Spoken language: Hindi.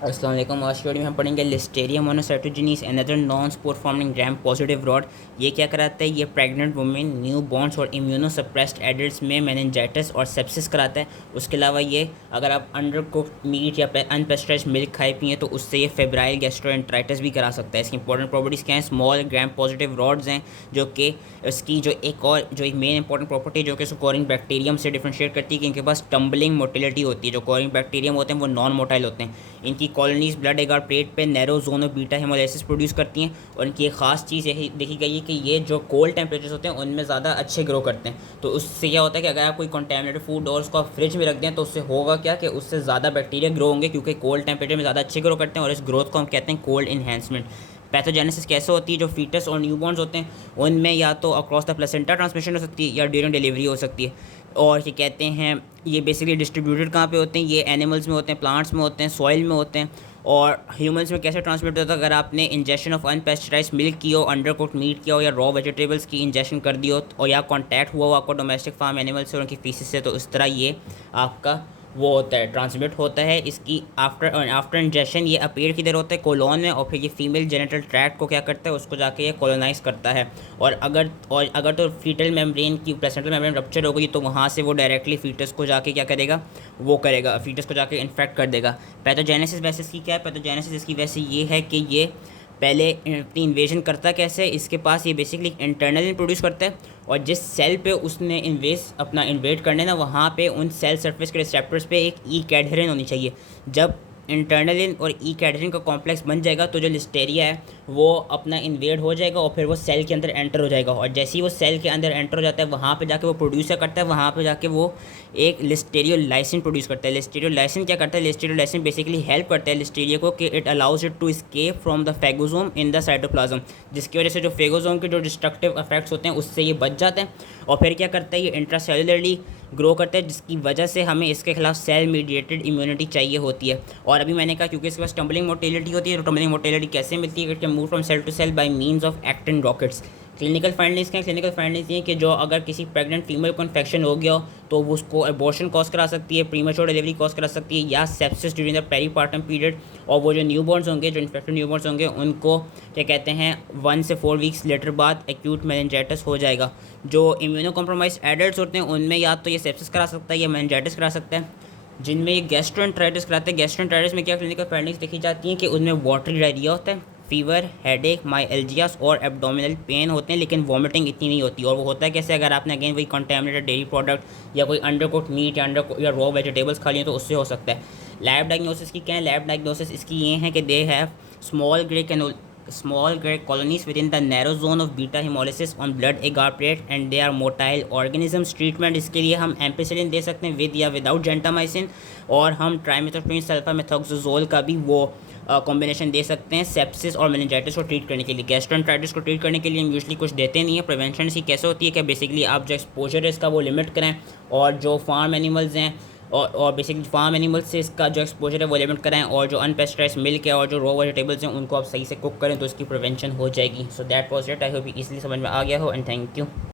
अस्सलाम वालेकुम। आज की वीडियो में हम पढ़ेंगे listeria monocytogenes another non spore forming gram positive rod. ये क्या कराता है? ये प्रेग्नेंट वुमेन, न्यू बॉर्न्स और इम्यूनो सप्रेस्ड एडल्ट्स में मेनिंजाइटिस और सेप्सिस कराता है। उसके अलावा ये अगर आप अंडर कुक्ड मीट या अनपेस्चराइज्ड मिल्क खाए पिए तो उससे ये फेब्राइल गैस्ट्रोएंटराइटिस भी करा सकता है। इसकी इंपॉर्टेंट प्रॉपर्टीज़ क्या हैं? स्मॉल ग्राम पॉजिटिव रॉड्स हैं जो कि इसकी जो एक मेन इंपॉर्टेंट प्रॉपर्टी जो कि इसको कोरिन बैक्टीरियम से डिफ्रेंशिएट करती है कि इनके पास टम्बलिंग मोटिलिटी होती है। जो कोरिन बैक्टीरियम होते हैं वो नॉन मोटाइल होते हैं। इनकी कॉलोनीज ब्लड एगार प्लेट पे narrow zone of beta haemolysis produce करती हैं। और इनकी एक ख़ास चीज़ यही देखी गई है कि ये जो कोल्ड टेम्परेचर्स होते हैं उनमें ज़्यादा अच्छे ग्रो करते हैं। तो उससे क्या होता है कि अगर आप कोई कंटेमिनेटेड फूड और उसको आप फ्रिज में रख दें तो उससे होगा क्या कि उससे ज़्यादा बैक्टीरिया ग्रो होंगे, क्योंकि कोल्ड टेम्परेचर में ज़्यादा अच्छे ग्रो करते हैं और इस ग्रोथ को हम कहते हैं कोल्ड इन्हेंसमेंट। पैथोजेनेसिस कैसे होती है? जो फीटस और न्यूबॉर्न्स होते हैं उनमें या तो अक्रॉस द प्लेसेंटा ट्रांसमिशन हो सकती है या ड्यूरिंग डिलीवरी हो सकती है। और ये कहते हैं ये बेसिकली डिस्ट्रीब्यूटेड कहाँ पे होते हैं? ये एनिमल्स में होते हैं, प्लांट्स में होते हैं, सॉइल में होते हैं। और ह्यूमंस में कैसे ट्रांसमिट होता है? अगर आपने इंजेक्शन ऑफ अनपेस्चराइज्ड मिल्क की हो, अंडर कुक्ड मीट किया हो या रॉ वेजिटेबल्स की इंजेक्शन कर दी हो और या कॉन्टैक्ट हुआ हो आपको डोमेस्टिक फार्म एनिमल से और उनकी फीसिस से, तो इस तरह ये आपका वो होता है, ट्रांसमिट होता है। इसकी आफ्टर इंजेक्शन ये अपीयर किधर होता है? कोलोन में। और फिर ये फीमेल जेनिटल ट्रैक्ट को क्या करता है? उसको जाके ये कॉलोनाइज करता है। और अगर तो फीटल मेम्ब्रेन की प्लेसेंटल मेम्ब्रेन रप्चर हो गई तो वहाँ से वो डायरेक्टली फीटस को जाके क्या करेगा? वो करेगा, फीटस को जाके इन्फेक्ट कर देगा। पैथोजेनेसिस वैसे इसकी क्या है? पैथोजेनेसिस इसकी वैसे ये है कि ये पहले अपनी इन्वेजन करता कैसे? इसके पास ये बेसिकली इंटरनल प्रोड्यूस करता है और जिस सेल पे उसने इन्वेड करने ना, वहाँ पे उन सेल सरफेस के रिसेप्टर्स पे एक ई कैडहेरिन होनी चाहिए। जब इंटरनलिन और ई कैडहेरिन का कॉम्प्लेक्स बन जाएगा तो जो लिस्टेरिया है वो अपना इन्वेड हो जाएगा और फिर वो सेल के अंदर एंटर हो जाएगा। और जैसे ही वो सेल के अंदर एंटर हो जाता है वहाँ पे जाके वो प्रोड्यूसर करता है, वहाँ पे जाके वो एक लिस्टेरियोलाइसिन प्रोड्यूस करता है। लिस्टेरियोलाइसिन क्या करता है? लिस्टेरियोलाइसिन बेसिकली हेल्प करता है लिस्टेरिया को कि it allows it to escape from the phagosome in the cytoplasm, जिसकी वजह से जो फेगोसोम के जो डिस्ट्रक्टिव इफेक्ट्स होते हैं उससे ये बच जाते हैं। और फिर क्या करता है? ये इंट्रासेलुलरली ग्रो करता है, जिसकी वजह से हमें इसके खिलाफ सेल मीडिएटेड इम्यूनिटी चाहिए होती है। और अभी मैंने कहा क्योंकि इसके पास टम्बलिंग मोटिलिटी होती है, तो टम्बलिंग मोटिलिटी कैसे मिलती है? It can move from cell to cell by means of actin rockets. Clinical findings क्या? क्लिनिकल फाइंडिंग्स ये कि जो अगर किसी प्रेग्नेंट फीमेल को इन्फेक्शन हो गया हो तो वो उसको एबॉर्शन कॉज करा सकती है, प्रीमेच्योर डिलीवरी कॉज करा सकती है, या सेप्सिस ड्यूरिंग द पेरीपार्टम पीरियड। और वो जो न्यूबॉर्न्स होंगे, जो इन्फेक्टेड न्यूबॉर्न्स होंगे, उनको क्या कहते हैं 1 से 4 वीक्स लेटर बाद एक्यूट मेनिंजाइटिस हो जाएगा। जो इम्यूनो कॉम्प्रोमाइज एडल्ट होते हैं उनमें या तो ये सेप्सिस करा सकता है या मेनिंजाइटिस करा सकता है। जिनमें ये गैस्ट्रोएंटराइटिस कराते हैं, गैस्ट्रोएंटराइटिस में क्या क्लिनिकल फाइंडिंग्स देखी जाती हैं कि उनमें वाटरी डायरिया होता है, फीवर, हेडेक, माइल्जियास और एब्डोमिनल पेन होते हैं, लेकिन वॉमिटिंग इतनी नहीं होती। और वो होता है कैसे? अगर आपने अगेन वही कंटेमिनेटेड डेयरी प्रोडक्ट या कोई अंडरकुक्ड मीट या रॉ वेजिटेबल्स खा लिए तो उससे हो सकता है। लैब डायग्नोसिस की क्या है? लैब डायग्नोसिस इसकी ये है कि they have small grey colonies within the narrow zone of beta hemolysis on blood agar plate and they are motile organisms। Treatment इसके लिए हम एम्पिसिलिन दे सकते हैं विद या विदाउट जेंटामाइसिन, और हम ट्राइमेथोप्रिन सल्फामेथोक्सोजोल का भी वो कॉम्बिनेशन दे सकते हैं सेप्सिस और मेनिंजाइटिस को ट्रीट करने के लिए। गैस्ट्रोएंटराइटिस को ट्रीट करने के लिए हम यूजली कुछ देते नहीं है। प्रिवेंशन इसकी कैसे होती है कि बेसिकली आप जो एक्सपोजर है इसका वो लिमिट करें, और जो फार्म एनिमल्स हैं और बेसिकली फार्म एनिमल्स से इसका जो एक्सपोजर है वो लिमिट कराएं, और जो अनपेस्चराइज्ड मिल्क है और जो रॉ वेजिटेबल्स हैं उनको आप सही से कुक करें तो इसकी प्रिवेंशन हो जाएगी। So that was it. I hope easily समझ में आ गया हो एंड थैंक यू।